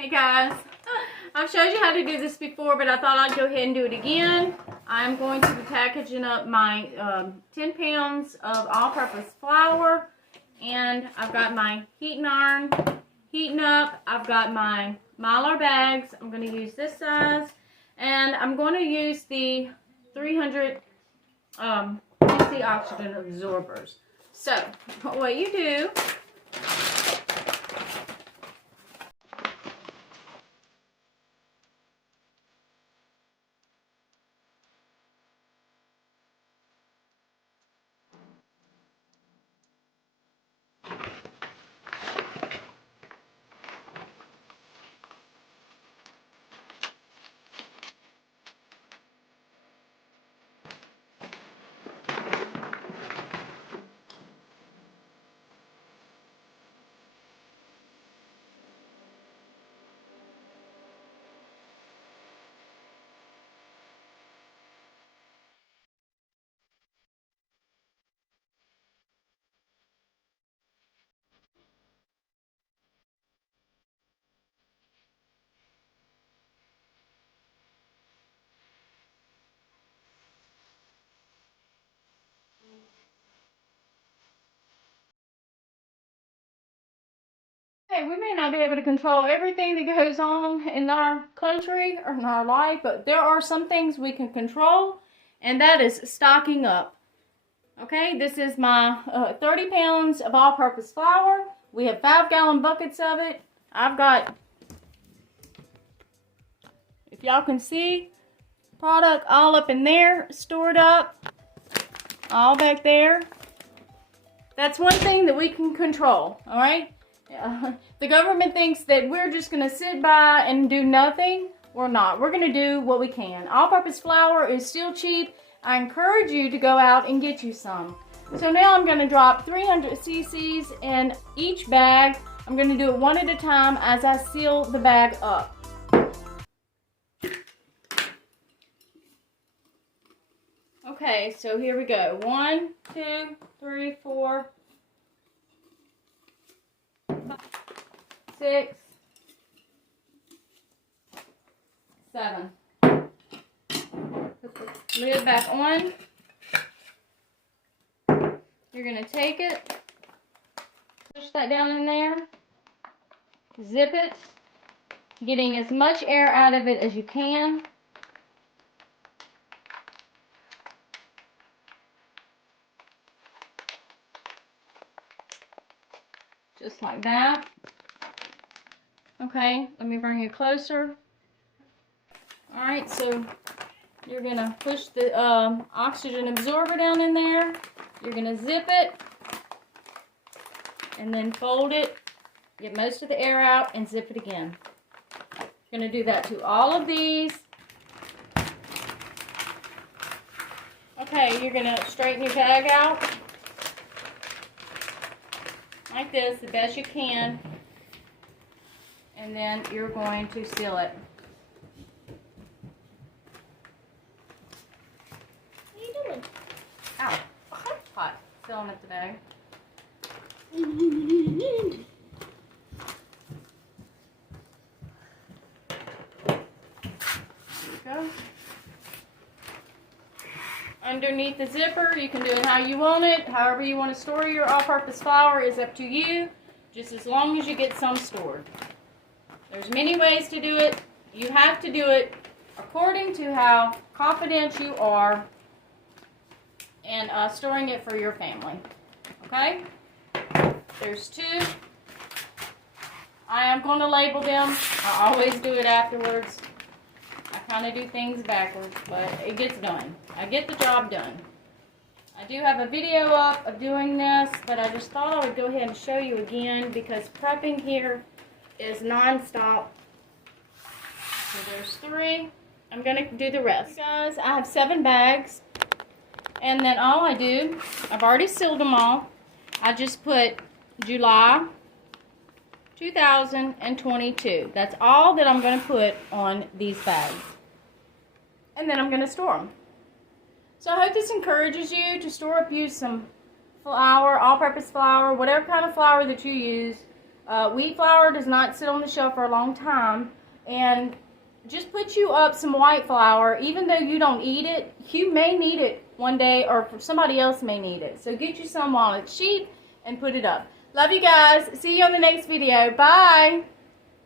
Hey guys, I've showed you how to do this before, but I thought I'd go ahead and do it again. I'm going to be packaging up my 10 pounds of all-purpose flour, and I've got my heating iron heating up. I've got my Mylar bags. I'm going to use this size, and I'm going to use the 300 DC oxygen absorbers. So, what you do, hey, we may not be able to control everything that goes on in our country or in our life, but there are some things we can control, and that is stocking up. Okay, this is my 30 pounds of all-purpose flour. We have 5-gallon buckets of it. I've got, if y'all can see, product all up in there, stored up, all back there. That's one thing that we can control, all right? The government thinks that we're just going to sit by and do nothing. We're not. We're going to do what we can. All-purpose flour is still cheap. I encourage you to go out and get you some. So now I'm going to drop 300 cc's in each bag. I'm going to do it one at a time as I seal the bag up. Okay, so here we go. 1, 2, 3, 4, 5, 6, 7. Put the lid back on. You're going to take it, push that down in there, zip it, getting as much air out of it as you can. Just like that. Okay, let me bring you closer. Alright, so you're going to push the oxygen absorber down in there. You're going to zip it and then fold it, get most of the air out, and zip it again. You're going to do that to all of these. Okay, you're going to straighten your bag out like this, the best you can, and then you're going to seal it. What are you doing? Ow. Hot. Sealing up the bag. There you go. Underneath the zipper, you can do it how you want it. However you want to store your all-purpose flour is up to you, just as long as you get some stored. There's many ways to do it. You have to do it according to how confident you are in storing it for your family. Okay? There's 2. I am going to label them. I always do it afterwards. I kind of do things backwards, but it gets done. I get the job done. I do have a video up of doing this, but I just thought I would go ahead and show you again because prepping here is non-stop. So there's 3. I'm going to do the rest. Guys, I have 7 bags. And then all I do, I've already sealed them all. I just put July 2022. That's all that I'm going to put on these bags. And then I'm going to store them. So I hope this encourages you to store up, use some flour, all-purpose flour, whatever kind of flour that you use. Wheat flour does not sit on the shelf for a long time. And just put you up some white flour. Even though you don't eat it, you may need it one day, or somebody else may need it. So get you some while it's cheap and put it up. Love you guys. See you on the next video. Bye.